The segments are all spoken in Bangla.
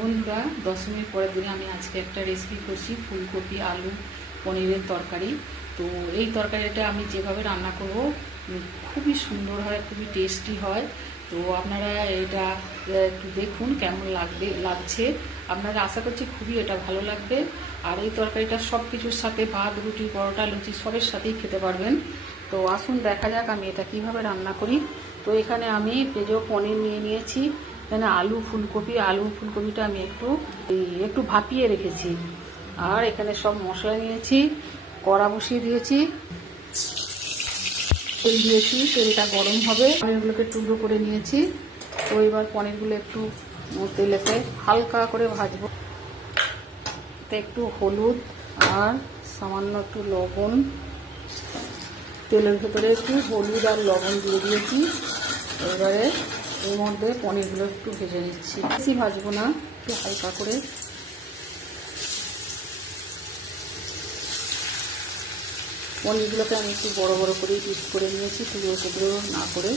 বন্ধুরা, দশমীর পরের দিনে আমি আজকে একটা রেসিপি করছি, ফুলকপি, আলু, পনিরের তরকারি। তো এই তরকারিটা আমি যেভাবে রান্না করব খুবই সুন্দর হয়, খুবই টেস্টি হয়। তো আপনারা এটা একটু দেখুন কেমন লাগবে, লাগছে। আপনারা আশা করছি খুবই এটা ভালো লাগবে। আর এই তরকারিটা সব কিছুর সাথে, ভাত, রুটি, পরোটা, লুচি, সবের সাথেই খেতে পারবেন। তো আসুন দেখা যাক আমি এটা কীভাবে রান্না করি। তো এখানে আমি পেঁজো পনির নিয়ে নিয়েছি। এখানে আলু, ফুলকপি, আলু, ফুলকপিটা আমি একটু একটু ভাপিয়ে রেখেছি। আর এখানে সব মশলা নিয়েছি, কড়া বসিয়ে দিয়েছি। তেল দিয়েছি, তেলটা গরম হবে। পনিরগুলোকে টুকরো করে নিয়েছি। তো এবার পনিরগুলো একটু তেলেতে হালকা করে ভাজবো। একটু হলুদ আর সামান্য একটু লবণ। তেলের ভেতরে একটু হলুদ আর লবণ দিয়ে দিয়েছি। এবারে এর মধ্যে পনিরগুলো একটু ভেজে নিচ্ছি। বেশি ভাজবো না, একটু হালকা করে। পনিরগুলোকে আমি একটু বড় বড় করে পিস করে নিয়েছি, টুকরো টুকরো না করে।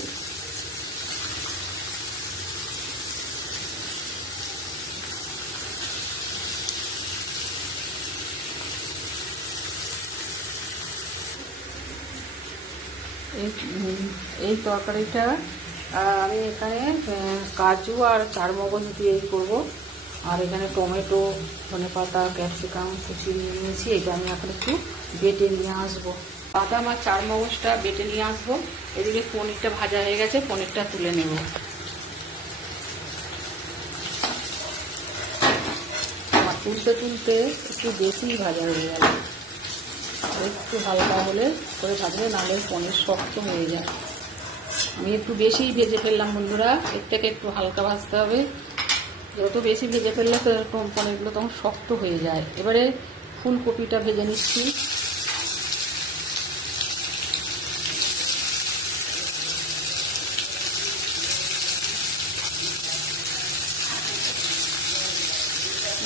এই এই তরকারিটা আমি এখানে কাজু আর চারমগজ দিয়েই করব। আর এখানে টমেটো ধনে পাতা ক্যাপসিকাম, কুচি নিয়ে নিয়েছি। এটা আমি এখন একটু বেটে নিয়ে আসব। বাদাম আর চারমগজটা বেটে নিয়ে আসব। এদিকে পনিরটা ভাজা হয়ে গেছে, পনিরটা তুলে নেব। তুলতে তুলতে একটু বেশি ভাজা হয়ে গেল। একটু হালকা হলে করে ভাজবে, নাহলে পনির শক্ত হয়ে যায়। আমি একটু বেশিই ভেজে ফেললাম, বন্ধুরা। এর থেকে একটু হালকা ভাজতে হবে। যত বেশি ভেজে ফেললে তো এরকম পনিরগুলো তখন শক্ত হয়ে যায়। এবারে ফুলকপিটা ভেজে নিচ্ছি।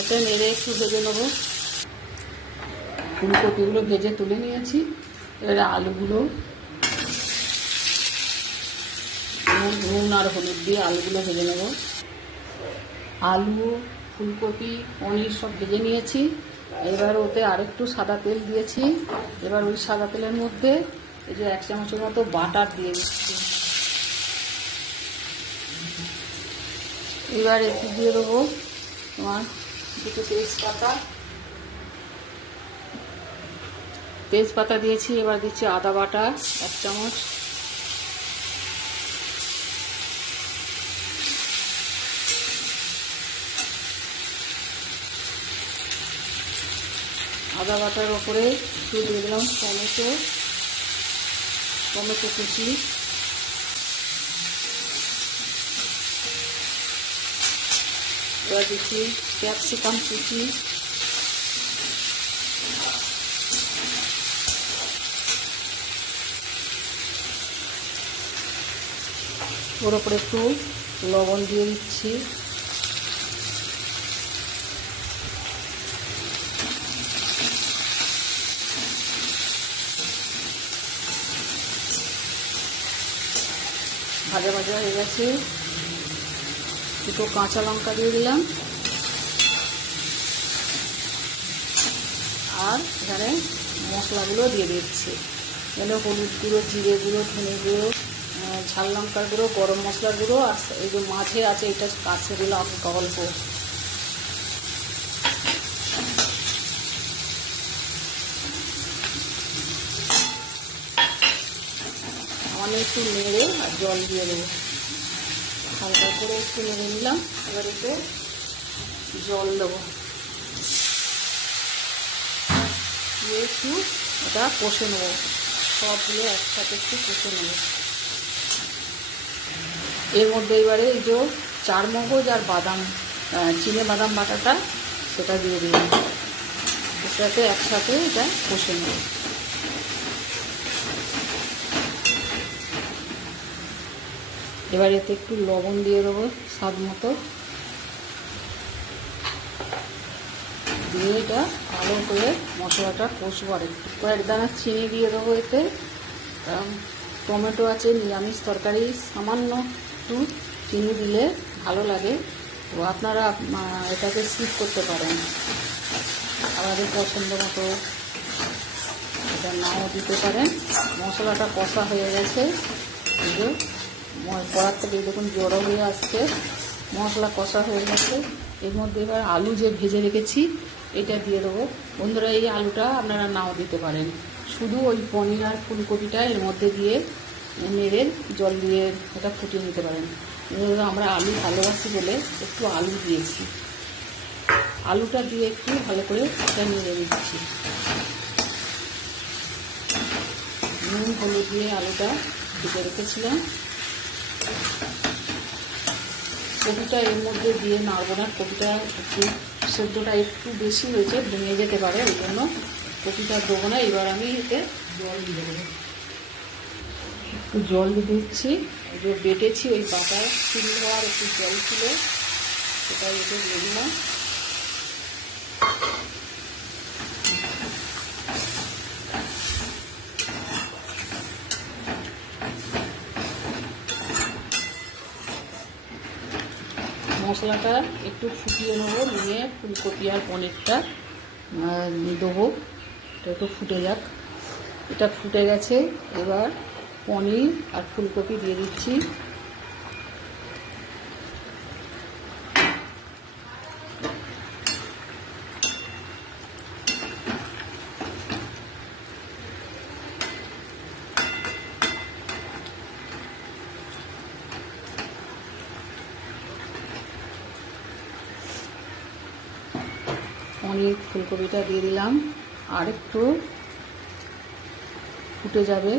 এটা নেড়ে একটু ভেজে নেব। ফুলকপিগুলো ভেজে তুলে নিয়েছি। এবারে আলুগুলো নুন নুন আর হলুদ দিয়ে আলুগুলো ভেজে নেব। আলু, ফুলকপি, পনির সব ভেজে নিয়েছি। এবার ওতে আরেকটু সাদা তেল দিয়েছি। এবার ওই সাদা তেলের মধ্যে এই যে এক চামচের মতো বাটার দিয়ে দিচ্ছি। এবার একটু দিয়ে দেবো তোমার দুটো তেজপাতা। তেজপাতা দিয়েছি, এবার দিচ্ছি আদা বাটা এক চামচ। আদা বাটার ওপরে একটু দিয়ে দিলাম টমেটো টমেটো কুচি। এবার দিচ্ছি ক্যাপসিকাম কুচি। ওর ওপরে একটু লবণ দিয়ে দিচ্ছি। ভাজা ভাজা হয়ে গেছে। দুটো কাঁচা লঙ্কা দিয়ে দিলাম। আর এখানে মশলাগুলো দিয়ে দিচ্ছি। এখানে হলুদ গুঁড়ো, জিরে গুঁড়ো, ধনে গুঁড়ো ঝাল লঙ্কার গুঁড়ো, গরম মশলার গুঁড়ো, আর এই যে মাঝে আছে এটা কাছে দিলাম অল্প আমি একটু নেড়ে আর জল দিয়ে দেবো। হালকা করে একটু নেড়ে নিলাম, এবার এতে জল দেবো। দিয়ে একটু এটা কষে নেব। সবগুলো একসাথে একটু কষে নেব। এর মধ্যে এবারে এই যে চার মগজ আর বাদাম চিনে বাদাম বাটাটা, সেটা দিয়ে দিলাম। এটাতে একসাথে এটা কষে নেব। এবার এতে একটু লবণ দিয়ে দেবো স্বাদ মতো। দিয়ে এটা ভালো করে মশলাটা কষবো আর একটু কয়েক দানা চিনি দিয়ে দেবো এতে। টমেটো আছে, নিরামিষ তরকারি, সামান্য একটু চিনি দিলে ভালো লাগে। তো আপনারা এটাকে স্কিপ করতে পারেন। আমাদের পছন্দ মতো এটা নাও দিতে পারেন। মশলাটা কষা হয়ে গেছে। কড়ার থেকে দেখুন জড়ো হয়ে আসছে। মশলা কষা হয়ে গেছে। এর মধ্যে এবার আলু যে ভেজে রেখেছি, এটা দিয়ে দেবো। বন্ধুরা, এই আলুটা আপনারা নাও দিতে পারেন। শুধু ওই পনির আর ফুলকপিটা এর মধ্যে দিয়ে নেড়ে জল দিয়ে এটা ফুটিয়ে নিতে পারেন। আমরা আলু ভালোবাসি বলে একটু আলু দিয়েছি। আলুটা দিয়ে একটু ভালো করে এটা নেড়ে দিচ্ছি নুন, হলুদ দিয়ে আলুটা ভেজে রেখেছিলাম। কপিটা এর মধ্যে দিয়ে নাড়বো না কপিটা একটু সেদ্ধটা একটু বেশি হয়েছে, ভেঙে যেতে পারে ওই জন্য কপিটা দেবো না এবার আমি এতে জল দিয়ে দেবো। একটু জল দিচ্ছি। যে বেটেছি, ওই বাটার চিল হওয়ার একটু জল ছিল, সেটাই এতে দিয়ে দিলাম। মশলাটা একটু ফুটিয়ে নেব, নিয়ে ফুলকপি আর পনিরটা দেবো। এটা একটু ফুটে যাক। এটা ফুটে গেছে। এবার পনির আর ফুলকপি দিয়ে দিচ্ছি। পনির ফুলকপিটা দিয়ে দিলাম। আর একটু ফুটে যাবে।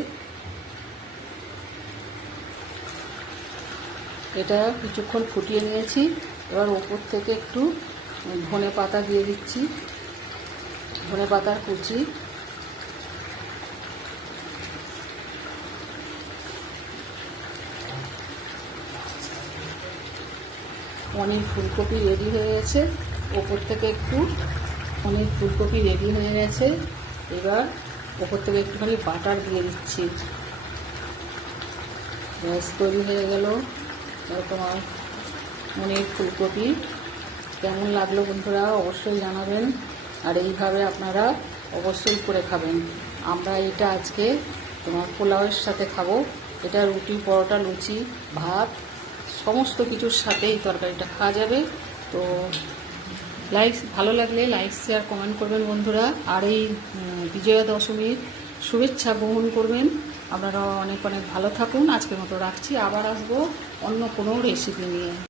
এটা কিছুক্ষণ ফুটিয়ে নিয়েছি। এবার ওপর থেকে একটু ধনে পাতা দিয়ে দিচ্ছি। ধনে পাতার কুচি। অনেক ফুলকপি রেডি হয়ে গেছে। ওপর থেকে একটু পনির ফুলকপি রেডি হয়ে গেছে। এবার ওপর থেকে একটুখানি বাটার দিয়ে দিচ্ছি। ব্যাস তৈরি হয়ে গেল। তোমার পনির ফুলকপি কেমন লাগল বন্ধুরা অবশ্যই জানাবেন। আর এইভাবে আপনারা অবশ্যই করে খাবেন। আমরা এটা আজকে তোমার পোলাওয়ের সাথে খাব। এটা রুটি, পরোটা, লুচি, ভাত, সমস্ত কিছুর সাথে এই তরকারিটা খাওয়া যাবে। তো লাইক ভালো লাগলে লাইক শেয়ার কমেন্ট করবেন বন্ধুরা। আর এই বিজয়া দশমীর শুভেচ্ছা গ্রহণ করবেন। আপনারা অনেক অনেক ভালো থাকুন। আজকের মতো রাখছি। আবার আসব অন্য কোনো রেসিপি নিয়ে।